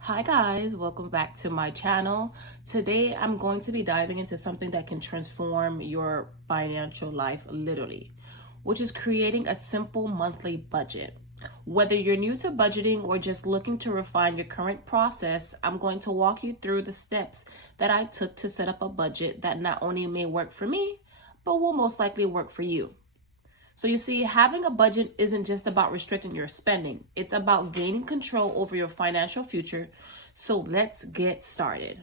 Hi guys, welcome back to my channel. Today I'm going to be diving into something that can transform your financial life literally, which is creating a simple monthly budget. Whether you're new to budgeting or just looking to refine your current process, I'm going to walk you through the steps that I took to set up a budget that not only may work for me, but will most likely work for you. So you see, having a budget isn't just about restricting your spending. It's about gaining control over your financial future. So let's get started.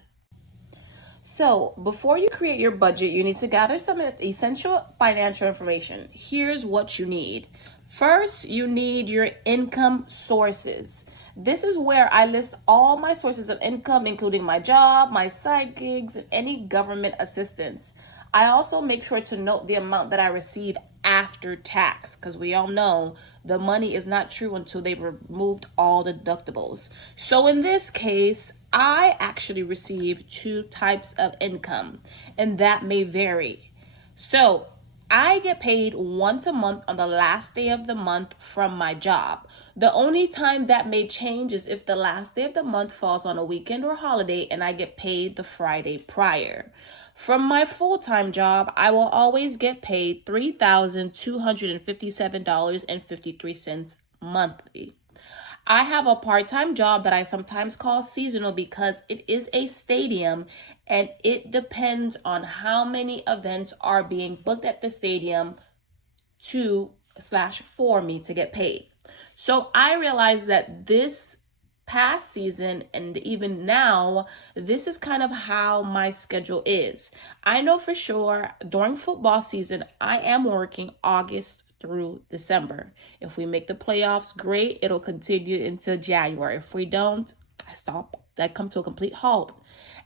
So before you create your budget, you need to gather some essential financial information. Here's what you need. First, you need your income sources. This is where I list all my sources of income, including my job, my side gigs, and any government assistance. I also make sure to note the amount that I receive after tax, because we all know the money is not true until they've removed all the deductibles. So in this case, I actually receive two types of income, and that may vary. So I get paid once a month on the last day of the month from my job. The only time that may change is if the last day of the month falls on a weekend or holiday and I get paid the Friday prior. From my full-time job, I will always get paid $3,257.53 monthly. I have a part-time job that I sometimes call seasonal because it is a stadium and it depends on how many events are being booked at the stadium to/for me to get paid. So I realized that this past season and even now, this is kind of how my schedule is. I know for sure during football season, I am working August through December. If we make the playoffs, great. It'll continue into January. If we don't, I stop. I come to a complete halt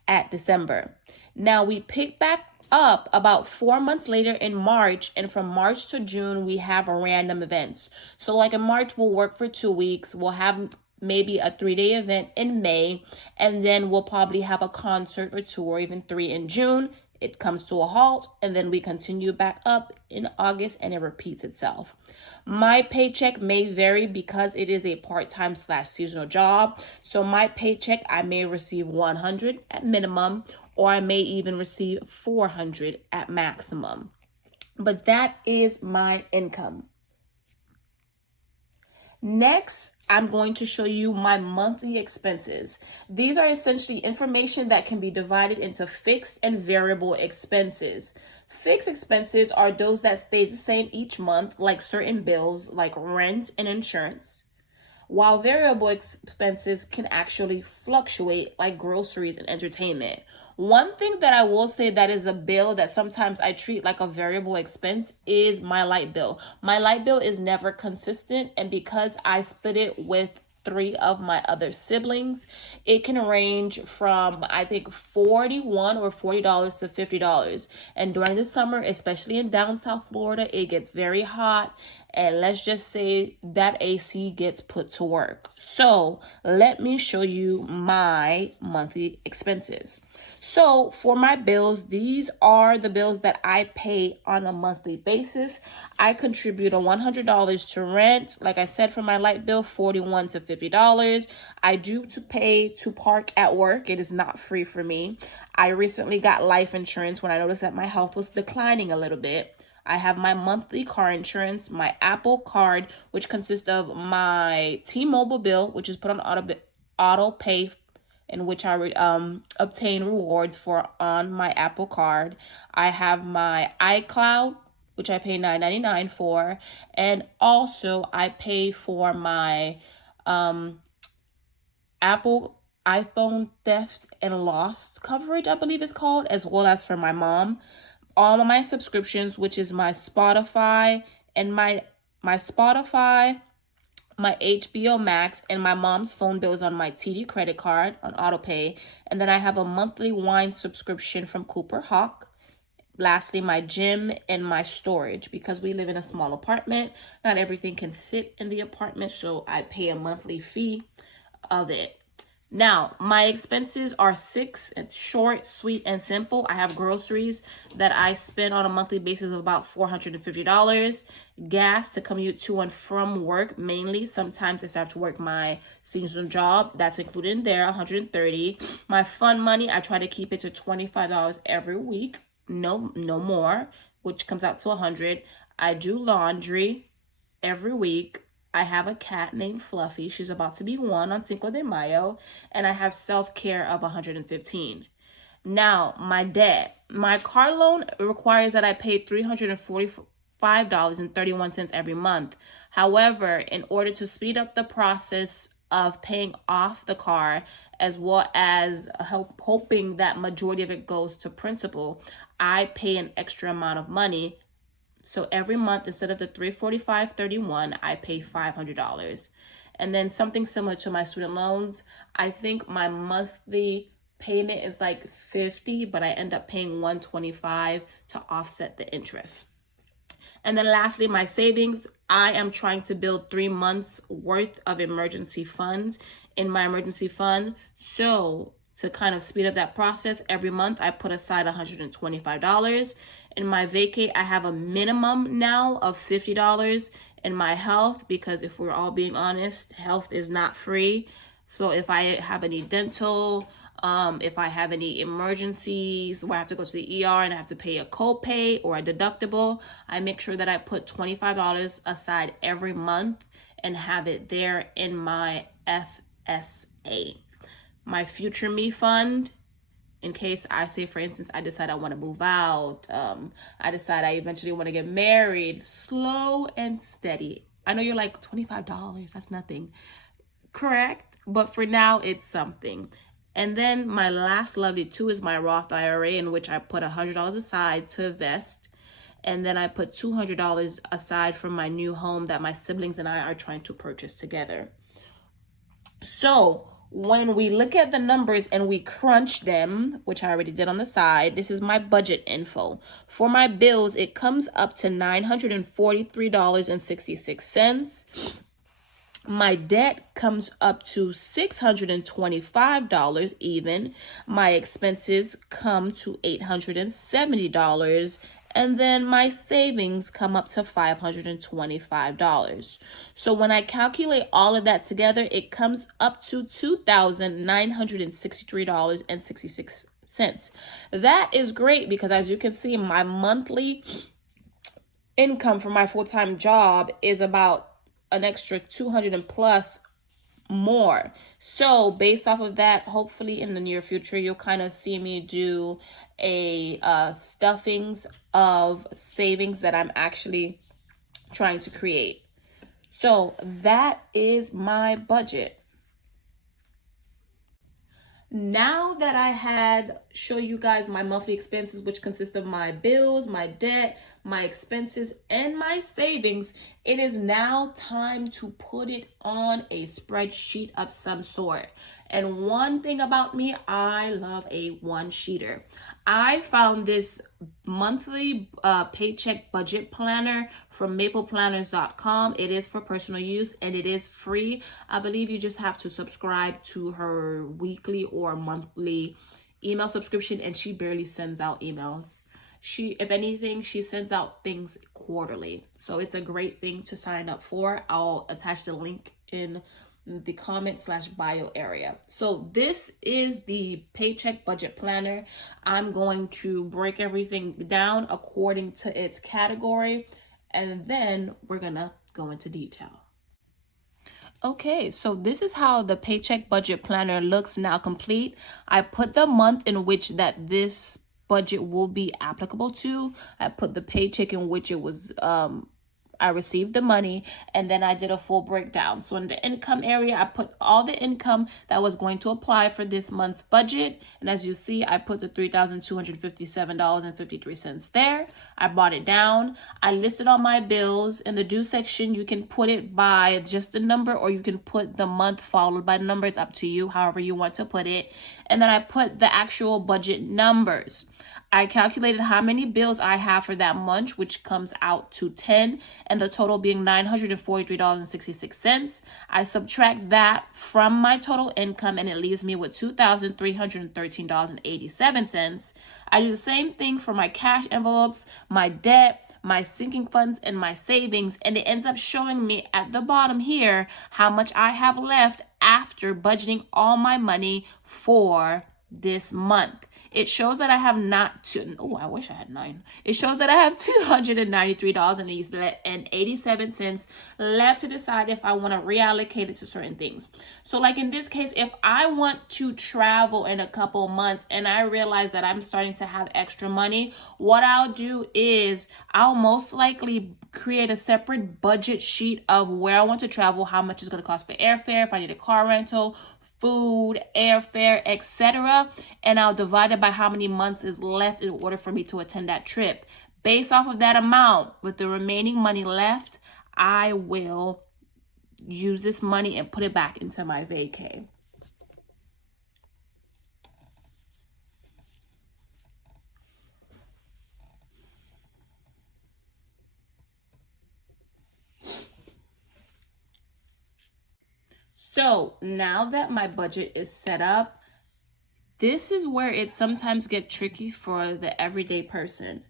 at December. Now we pick back up about 4 months later in March, and from March to June we have random events. So like in March we'll work for 2 weeks, we'll have maybe a 3-day event in May, and then we'll probably have a concert or two or even three in June. It comes to a halt, and then we continue back up in August, and it repeats itself. My paycheck may vary because it is a part-time/seasonal job. So my paycheck, I may receive 100 at minimum, or I may even receive 400 at maximum. But that is my income. Next, I'm going to show you my monthly expenses. These are essentially information that can be divided into fixed and variable expenses. Fixed expenses are those that stay the same each month, like certain bills like rent and insurance, while variable expenses can actually fluctuate, like groceries and entertainment. One thing that I will say that is a bill that sometimes I treat like a variable expense is my light bill. My light bill is never consistent, and because I split it with three of my other siblings, it can range from I think $41 or $40 to $50. And during the summer, especially in downtown Florida, it gets very hot, and let's just say that AC gets put to work. So let me show you my monthly expenses. So for my bills, these are the bills that I pay on a monthly basis. I contribute a $100 to rent. Like I said, for my light bill, $41 to $50. I do to pay to park at work. It is not free for me. I recently got life insurance when I noticed that my health was declining a little bit. I have my monthly car insurance, my Apple card, which consists of my T-Mobile bill, which is put on auto pay, in which I obtain rewards for on my Apple card. I have my iCloud, which I pay $9.99 for, and also I pay for my Apple iPhone theft and loss coverage, I believe it's called, as well as for my mom. All of my subscriptions, which is my Spotify and my Spotify, my HBO Max, and my mom's phone bills on my TD credit card on autopay. And then I have a monthly wine subscription from Cooper Hawk. Lastly, my gym and my storage. Because we live in a small apartment, not everything can fit in the apartment, so I pay a monthly fee of it. Now, my expenses are six. It's short, sweet, and simple. I have groceries that I spend on a monthly basis of about $450. Gas to commute to and from work, mainly. Sometimes if I have to work my seasonal job, that's included in there, $130. My fun money, I try to keep it to $25 every week. No more, which comes out to $100. I do laundry every week. I have a cat named Fluffy. She's about to be one on Cinco de Mayo. And I have self-care of $115. Now, my debt. My car loan requires that I pay $345.31 every month. However, in order to speed up the process of paying off the car, as well as hoping that majority of it goes to principal, I pay an extra amount of money. So every month, instead of the $345.31, I pay $500. And then something similar to my student loans, I think my monthly payment is like $50, but I end up paying $125 to offset the interest. And then lastly, my savings. I am trying to build 3 months worth of emergency funds in my emergency fund. So to kind of speed up that process, every month I put aside $125. In my vacate, I have a minimum now of $50. In my health, because if we're all being honest, health is not free. So if I have any dental, if I have any emergencies where I have to go to the ER and I have to pay a copay or a deductible, I make sure that I put $25 aside every month and have it there in my FSA. My future me fund, in case I say, for instance, I decide I want to move out, I decide I eventually want to get married, slow and steady. I know you're like, $25, that's nothing. Correct, but for now, it's something. And then my last lovely two is my Roth IRA, in which I put $100 aside to invest. And then I put $200 aside from my new home that my siblings and I are trying to purchase together. So when we look at the numbers and we crunch them, which I already did on the side, this is my budget info. For my bills, it comes up to $943.66. My debt comes up to $625 even. My expenses come to $870. And then my savings come up to $525. So when I calculate all of that together, it comes up to $2,963.66. That is great because, as you can see, my monthly income for my full-time job is about an extra 200 and plus more. So based off of that, hopefully in the near future, you'll kind of see me do a stuffings of savings that I'm actually trying to create. So that is my budget. Now that I had show you guys my monthly expenses, which consist of my bills, my debt, my expenses, and my savings, it is now time to put it on a spreadsheet of some sort. And one thing about me, I love a one-sheeter. I found this monthly paycheck budget planner from mapleplanners.com. It is for personal use and it is free. I believe you just have to subscribe to her weekly or monthly email subscription, and she barely sends out emails. If anything, she sends out things quarterly. So it's a great thing to sign up for. I'll attach the link in the comment/bio area. So this is the paycheck budget planner. I'm going to break everything down according to its category, and then we're gonna go into detail. Okay, so this is how the paycheck budget planner looks now complete. I put the month in which that this budget will be applicable to. I put the paycheck in which it was I received the money, and then I did a full breakdown. So in the income area, I put all the income that was going to apply for this month's budget. And as you see, I put the $3,257.53 there. I brought it down. I listed all my bills. In the due section, you can put it by just the number, or you can put the month followed by the number. It's up to you, however you want to put it. And then I put the actual budget numbers. I calculated how many bills I have for that month, which comes out to 10, and the total being $943.66. I subtract that from my total income, and it leaves me with $2,313.87. I do the same thing for my cash envelopes, my debt, my sinking funds, and my savings, and it ends up showing me at the bottom here how much I have left after budgeting all my money for this month. It shows that I have I wish I had 9. It shows that I have $293.87 left to decide if I want to reallocate it to certain things. So like in this case, if I want to travel in a couple months and I realize that I'm starting to have extra money, what I'll do is I'll most likely create a separate budget sheet of where I want to travel, how much it's going to cost for airfare, if I need a car rental, food, airfare, etc. And I'll divide it by how many months is left in order for me to attend that trip. Based off of that amount, with the remaining money left, I will use this money and put it back into my vacay. So now that my budget is set up, this is where it sometimes gets tricky for the everyday person.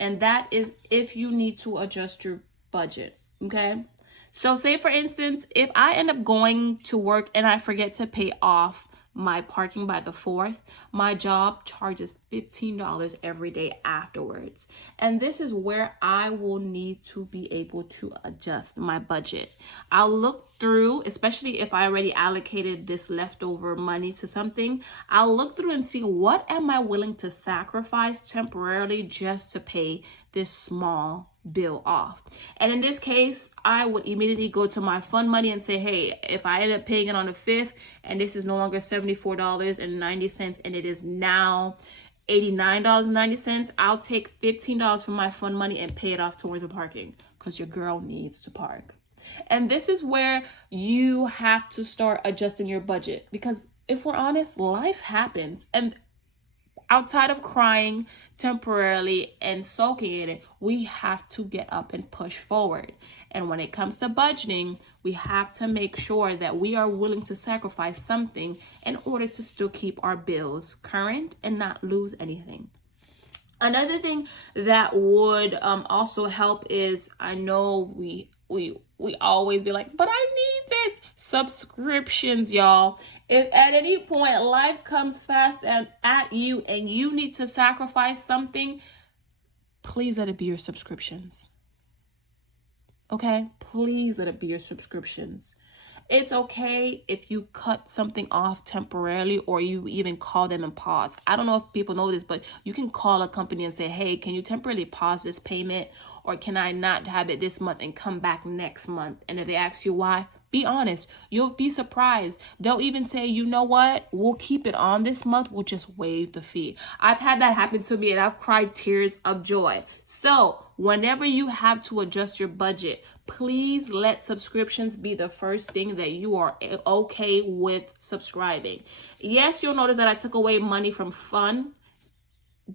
And that is if you need to adjust your budget, okay? So say for instance, if I end up going to work and I forget to pay off my parking by the 4th, my job charges $15 every day afterwards. And this is where I will need to be able to adjust my budget. I'll look through, especially if I already allocated this leftover money to something, I'll look through and see what am I willing to sacrifice temporarily just to pay this small bill off. And in this case, I would immediately go to my fund money and say, hey, if I end up paying it on the 5th and this is no longer $74.90 and it is now $89.90, I'll take $15 from my fund money and pay it off towards the parking, because your girl needs to park. And this is where you have to start adjusting your budget, because if we're honest, life happens. And outside of crying temporarily and soaking in it, we have to get up and push forward. And when it comes to budgeting, we have to make sure that we are willing to sacrifice something in order to still keep our bills current and not lose anything. Another thing that would also help is, I know we always be like, but I need this. Subscriptions, y'all. If at any point life comes fast at you and you need to sacrifice something, please let it be your subscriptions. Okay? Please let it be your subscriptions. It's okay if you cut something off temporarily, or you even call them and pause. I don't know if people know this, but you can call a company and say, hey, can you temporarily pause this payment? Or can I not have it this month and come back next month? And if they ask you why, be honest. You'll be surprised. They'll even say, you know what? We'll keep it on this month. We'll just waive the fee. I've had that happen to me and I've cried tears of joy. So whenever you have to adjust your budget, please let subscriptions be the first thing that you are okay with subscribing. Yes, you'll notice that I took away money from fun.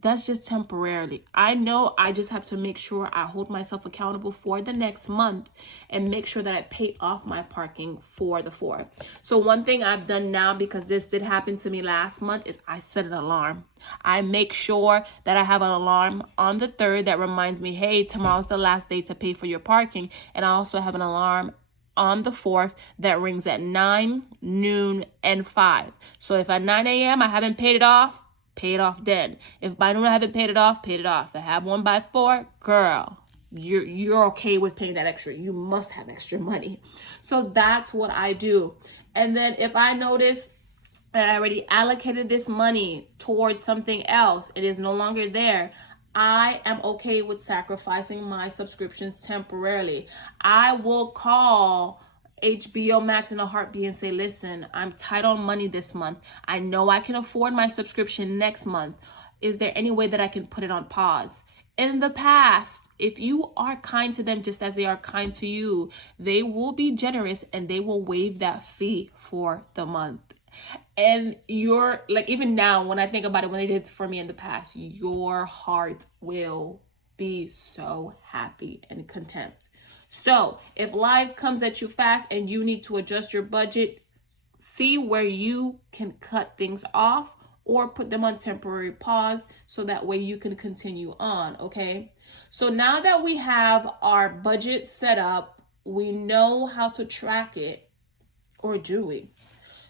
That's just temporarily. I know I just have to make sure I hold myself accountable for the next month and make sure that I pay off my parking for the 4th. So one thing I've done now, because this did happen to me last month, is I set an alarm. I make sure that I have an alarm on the 3rd that reminds me, hey, tomorrow's the last day to pay for your parking. And I also have an alarm on the 4th that rings at 9, noon, and 5. So if at 9 a.m. I haven't paid it off, pay it off then. If by noon I haven't paid it off, paid it off. If I have one by 4, girl, you're okay with paying that extra. You must have extra money. So that's what I do. And then if I notice that I already allocated this money towards something else, it is no longer there, I am okay with sacrificing my subscriptions temporarily. I will call HBO Max in a heartbeat and say, listen, I'm tight on money this month. I know I can afford my subscription next month. Is there any way that I can put it on pause? In the past, if you are kind to them just as they are kind to you, they will be generous and they will waive that fee for the month. And you're like, even now, when I think about it, when they did it for me in the past, your heart will be so happy and content. So if life comes at you fast and you need to adjust your budget, see where you can cut things off or put them on temporary pause so that way you can continue on, okay? So now that we have our budget set up, we know how to track it, or do we?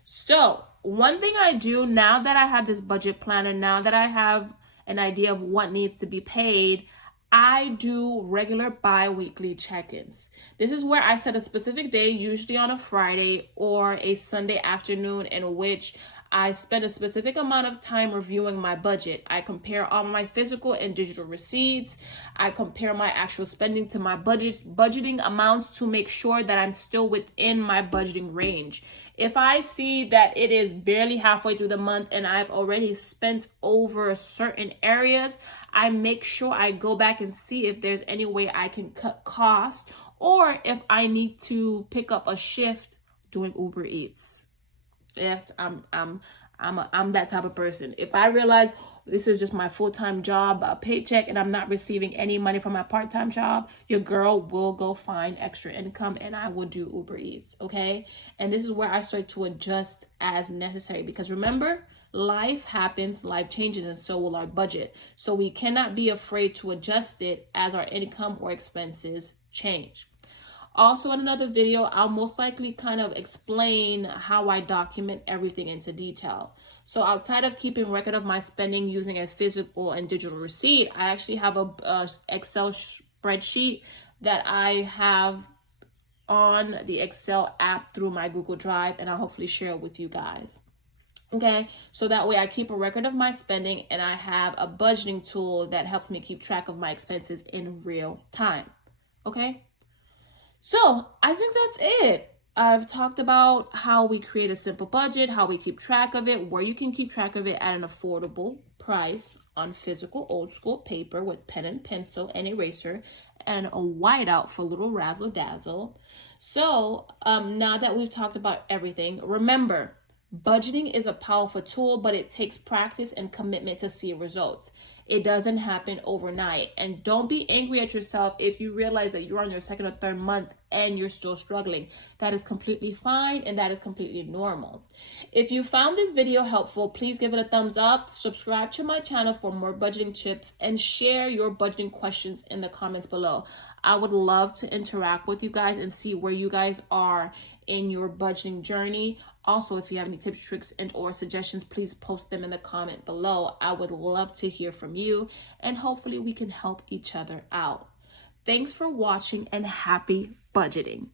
So one thing I do now that I have this budget planner, now that I have an idea of what needs to be paid, I do regular bi-weekly check-ins. This is where I set a specific day, usually on a Friday or a Sunday afternoon, in which I spend a specific amount of time reviewing my budget. I compare all my physical and digital receipts. I compare my actual spending to my budgeting amounts to make sure that I'm still within my budgeting range. If I see that it is barely halfway through the month and I've already spent over certain areas, I make sure I go back and see if there's any way I can cut costs, or if I need to pick up a shift doing Uber Eats. Yes, I'm that type of person. If I realize this is just my full-time job, a paycheck, and I'm not receiving any money from my part-time job, your girl will go find extra income and I will do Uber Eats, okay? And this is where I start to adjust as necessary, because remember, life happens, life changes, and so will our budget. So we cannot be afraid to adjust it as our income or expenses change. Also, in another video, I'll most likely kind of explain how I document everything into detail. So outside of keeping record of my spending using a physical and digital receipt, I actually have a Excel spreadsheet that I have on the Excel app through my Google Drive, and I'll hopefully share it with you guys. Okay, so that way I keep a record of my spending, and I have a budgeting tool that helps me keep track of my expenses in real time. Okay. So I think that's it. I've talked about how we create a simple budget, how we keep track of it, where you can keep track of it at an affordable price on physical old school paper with pen and pencil and eraser, and a whiteout for little razzle dazzle. So now that we've talked about everything, remember, budgeting is a powerful tool, but it takes practice and commitment to see results. It doesn't happen overnight. And don't be angry at yourself if you realize that you're on your second or third month and you're still struggling. That is completely fine, and that is completely normal. If you found this video helpful, please give it a thumbs up, subscribe to my channel for more budgeting tips, and share your budgeting questions in the comments below. I would love to interact with you guys and see where you guys are in your budgeting journey. Also, if you have any tips, tricks, and or suggestions, please post them in the comment below. I would love to hear from you, and hopefully we can help each other out. Thanks for watching, and happy budgeting.